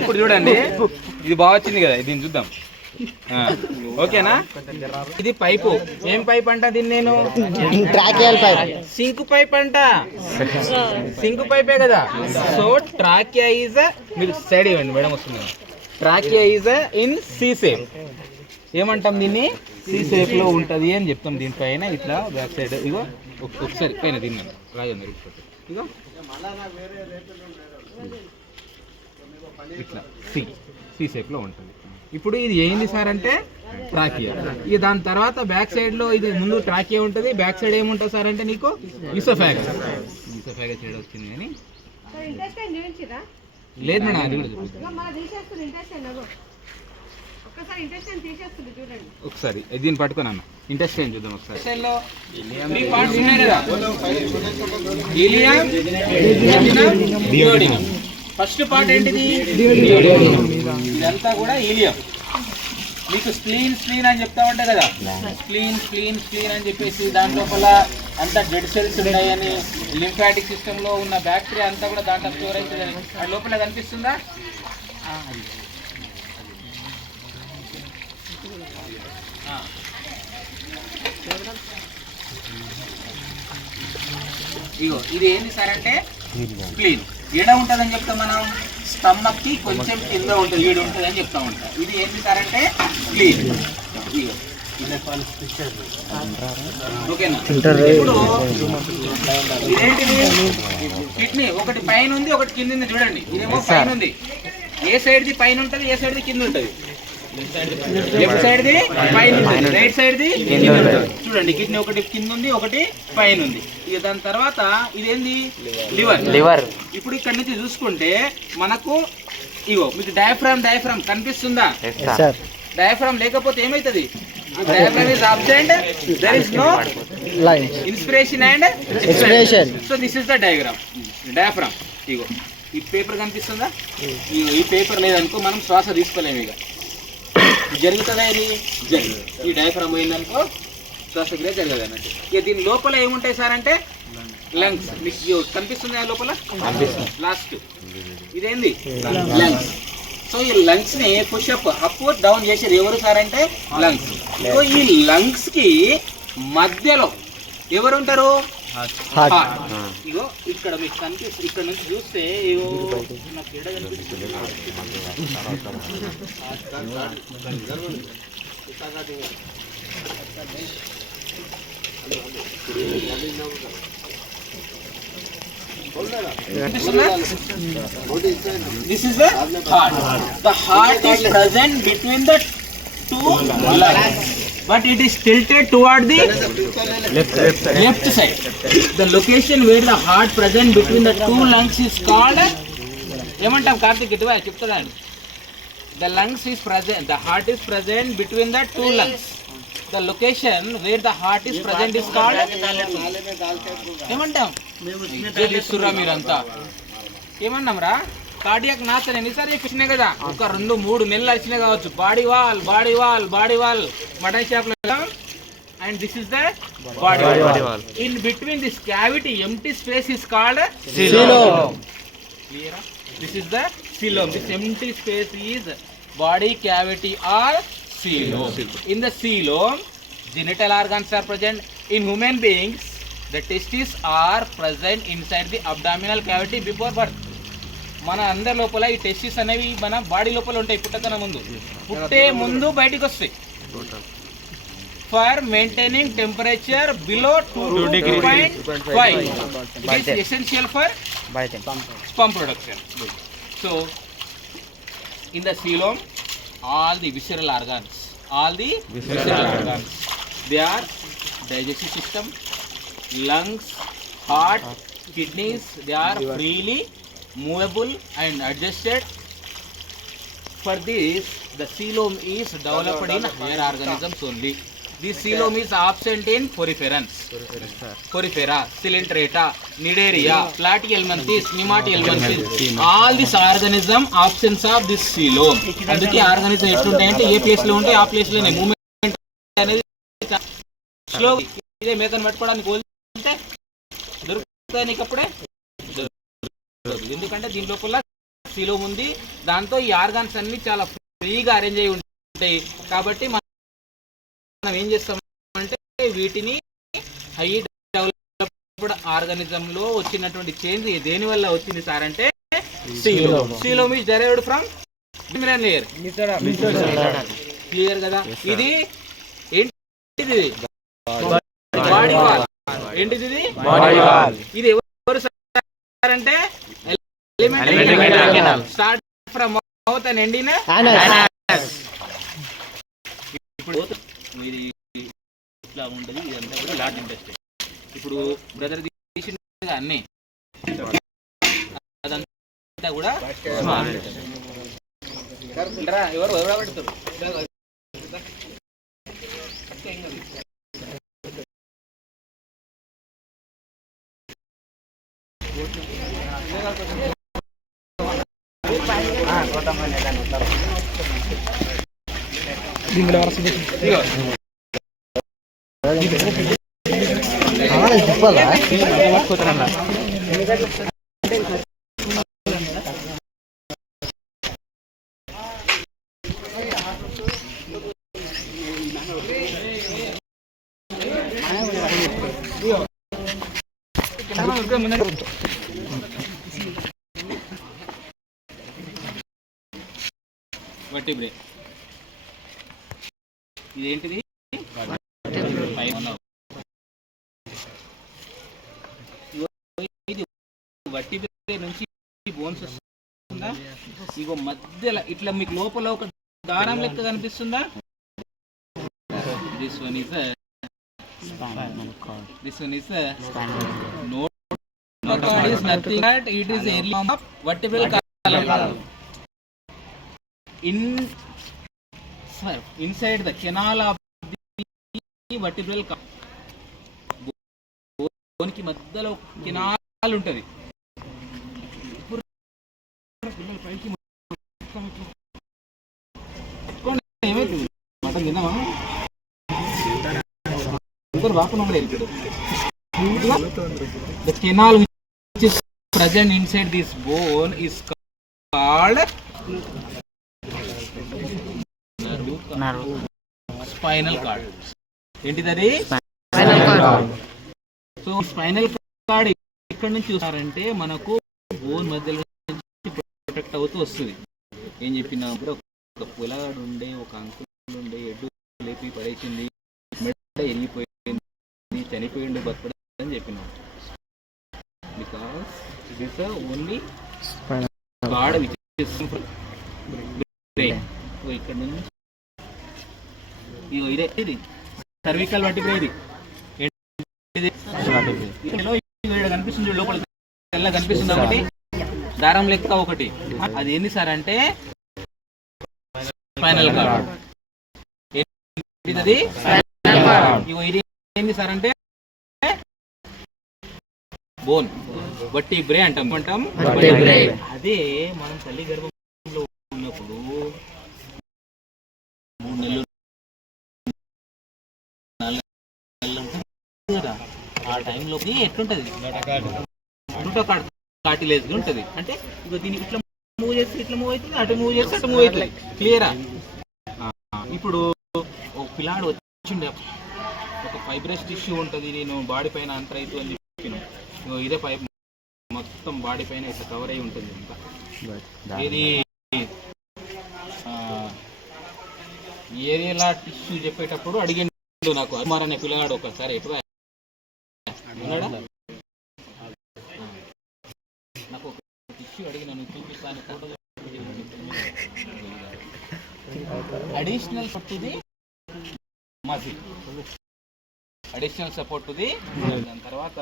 ఇప్పుడు చూడండి, ఇది బాగా వచ్చింది కదా, దీన్ని చూద్దాం. ఓకేనా? ఇది పైపు. ఏం పైప్ అంట దీన్ని నేను? సింక్ పైప్ అంట. సింక్ పైపే కదా. సో ట్రాకియా ఈజ్, మీరు సైడ్ ఇవ్వండి మేడం, వస్తుంది. Trachea is in C shape. ఏమంటాం దీన్ని? సి షేప్ లో ఉంటది అని చెప్తాం. దీనిపైన ఇట్లా బ్యాక్ సైడ్ ఇగో ఒకసారి పైన దీన్ని రాజండి ఇగో ఇట్లా సి షేప్ లో ఉంటుంది. ఇప్పుడు ఇది ఏంది సార్ అంటే ట్రాకియా. ఇది దాని తర్వాత బ్యాక్ సైడ్ లో ఇది ముందు ట్రాకియా ఉంటుంది, బ్యాక్ సైడ్ ఏముంటుంది సార్ అంటే నీకు ఈసోఫాగస్. ఈసోఫాగస్ సైడ్ వచ్చింది కానీ లేదు మేడం, అది కూడా ఒకసారి దీన్ని పట్టుకున్నాను. ఇంటెస్టైన్ చూద్దాం ఒకసారి. ఫస్ట్ పార్ట్ ఏంటిది? ఇదంతా కూడా ఈలియం. మీకు స్ప్లీన్ అని చెప్తా ఉంటాయి కదా, స్ప్లీన్ అని చెప్పేసి దాని లోపల అంతా డెడ్ సెల్స్ ఉన్నాయని, లింఫాటిక్ సిస్టమ్ లో ఉన్న బ్యాక్టీరియా అంతా కూడా దాంట్లో స్టోర్ అవుతుందని అది లోపల కనిపిస్తుందా? ఇగో ఇది ఏంటి సార్ అంటే స్ప్లీన్. ఏడ ఉంటుందని చెప్తాం మనం? స్టమక్ కి కొంచెం కింద ఉంటుంది, ఈడ ఉంటుంది అని చెప్తా ఉంటాం. ఇది ఏంటి సార్ అంటే స్ప్లీన్. ఓకేనా? ఇప్పుడు ఇదేంటిది? కిడ్నీ. ఒకటి పైన ఉంది, ఒకటి కింద ఉంది. చూడండి, ఇదేమో పైన ఉంది. ఏ సైడ్ ది పైన ఉంటుంది, ఏ సైడ్ ది కింద ఉంటుంది? లెఫ్ట్ సైడ్ ది పైన ఉంటుంది, రైట్ సైడ్ ది కింద ఉంటుంది. చూడండి, కిడ్నీ ఒకటి కింద ఉంది, ఒకటి పైన ఉంది. ఇక దాని తర్వాత ఇదేంది? లివర్. ఇప్పుడు ఇక్కడ నుంచి చూసుకుంటే మనకు ఇగో మీకు డయాఫ్రామ్ కనిపిస్తుందా? డయాఫ్రామ్ లేకపోతే ఏమైతుంది? Diaphragm is absent, there is no inspiration and expiration. So this is the diagram. Diaphragm. ఇగో ఈ పేపర్ కనిపిస్తుందా? ఈ పేపర్ లేదనుకో మనం శ్వాస తీసుకోలేము. ఇక జరుగుతుందా? ఇది ఈ డయాఫ్రామ్ పోయిందనుకో శ్వాసక్రియ జరగదు అన్నట్టు. ఇక దీని లోపల ఏముంటాయి సార్ అంటే లంగ్స్. మీకు కనిపిస్తుంది లోపల లాస్ట్ ఇదేంది? లంగ్స్. సో ఈ లంగ్స్ ని పుషప్ అప్ డౌన్ చేసేది ఎవరు సార్ అంటే లంగ్స్. సో ఈ లంగ్స్ కి మధ్యలో ఎవరు ఉంటారు? ఇగో ఇక్కడ మీకు కనిపిస్తుంది. ఇక్కడ నుంచి చూస్తే this is the heart. The heart is present between the two lungs, but it is tilted toward the left side. The location where the heart present between the two lungs is called ఏమంటాం కార్తిక్? ఇటువా చెప్తాను. The lungs is present, the heart is present between the two lungs. The location where the heart is present is called ఏమంటాం? మీరంతా ఏమన్నాం రా? Cardiac notch అని ఎన్నిసార్లు చెప్పినాయి కదా, ఒక 2-3 నెలలు వచ్చినాయి కావచ్చు. బాడీ వాల్ మటన్ షాప్ లో. And this is the body wall. In between this cavity empty space is called coelom. Clear? This is the coelom. This empty space is body cavity or coelom. In the coelom, genital organs are present. In human beings, the testes are present inside the abdominal cavity before birth. మన అందరి లోపల ఈ testis అనేవి మన body లోపల ఉంటాయి. పుట్టే ముందు బయటికి వస్తాయి. For maintaining temperature below 2.5, it is essential for sperm production. So in the coelom, all the visceral organs, they are digestive system, lungs, heart, kidneys. They are freely movable and adjusted. For this, the coelom is developed in higher organisms only. This coelom is absent in poriferans, porifera, coelenterata, cnidaria, platyhelminthes, nematohelminthes. All these organism absence of this coelom. అందుకే organism ఎట్లుంటాయంటే ఏ place లో ఉంటే ఆ place లోనే movement అనేది slow. ఇదే మేకను పట్టుకోవడానికి వెళ్తే అప్పుడే ఎందుకంటే దీని లోపల సీలోమ్ ఉంది, దాంతో ఈ ఆర్గాన్స్ అన్ని చాలా ఫ్రీగా అరేంజ్ అయి ఉంటాయి. కాబట్టి మనం ఏం చేస్తామంటే వీటిని హై డెవలప్డ్ ఆర్గానిజం లో వచ్చినటువంటి చేంజ్ దేని వల్ల వచ్చింది సార్ అంటే coelom is derived from membrane layer. Clear కదా? ఇది ఏంటిది? Body wall. ఏంటిది? ఇది ఎవరు సార్ అంటే start from mouth and end in ఇప్పుడు ఇది ఇట్లా ఉంటుంది. ఇదంతా కూడా లార్జ్ ఇంటెస్టైన్. ఇప్పుడు బ్రదర్ తీసిన అన్నీ అదంతా కూడా ఎవరు పెడతారు. వర్టిబ్రే. ఇదేంటిది? ఇది వర్టిబ్రే నుంచి బోన్స్ వస్తుందా? ఇగో మధ్యలో ఇట్లా మీకు లోపల ఒక దారం లెక్క కనిపిస్తుందా? This one is is nothing but it is area of vertebral column. Inside the canal of the vertebral column. Bone ki maddalo canal untadi. పిల్లలు పైకి ఏమైతుంది మటన్ తిన్నామా? ఇంకొక వాపనం వెళ్ళిపోయాడు. The canal which is present inside this bone is called spinal cord. ఏంటిది? Spinal cord. So spinal cord ఎక్కడి నుంచి చూస్తారంటే మనకు బోన్ మధ్యలో నుంచి ప్రొటెక్ట్ అవుతూ వస్తుంది. ఏం చెప్పినా కూడా ఒక పొలాడు ఉండే, ఒక అంకుల్ ఉండే, ఎడ్డు లేపి పడేసింది, మెడ ఎరిగిపోయింది, చనిపోయిండు, బతకడం అని చెప్పినాం. Because it is only card which is brain. ఇక్కడ నుంచి ఇదే ఇది సర్వికల్ వర్టిబ్రే. ఇది కనిపిస్తుంది లోపల తెల్ల కనిపిస్తుంది ఒకటి, దారం లెక్క ఒకటి. అది ఏంది సార్ అంటే స్పైనల్ కార్డ్. ఇది ఇది ఏంది సార్ అంటే బోన్, వర్టిబ్రే అంటాం. అదే మనం తల్లి గర్భంలో ఉన్నప్పుడు 3 నెలలు 4 నెలలు కదా, ఆ టైంలో ఎట్లుంటది? కార్టిలేజ్ ఉంటుంది. అంటే ఇక దీన్ని ఇట్లా మూవ్ చేస్తే ఇట్లా మూవ్ అవుతుంది, అటు మూవ్ చేస్తే అటు మూవ్ అవుతుంది. క్లియరా? ఇప్పుడు ఒక పిల్లాడు వచ్చిండే, ఒక ఫైబ్రస్ టిష్యూ ఉంటుంది, నేను బాడీ పైన అంత రైతు అని చెప్పిన. ఇదే పైప్ మొత్తం బాడీ పైన ఇట్లా కవర్ అయి ఉంటుంది అంతా. ఇది ఏరియలా టిష్యూ చెప్పేటప్పుడు అడిగిండు నాకు అమ్మార్ అనే పిల్లగాడు ఒకసారి. ఎప్పుడు నాకు ఒక టిష్యూ అడిగిన, నువ్వు చూపిస్తాను photo. Additional support muscle, additional support దాని తర్వాత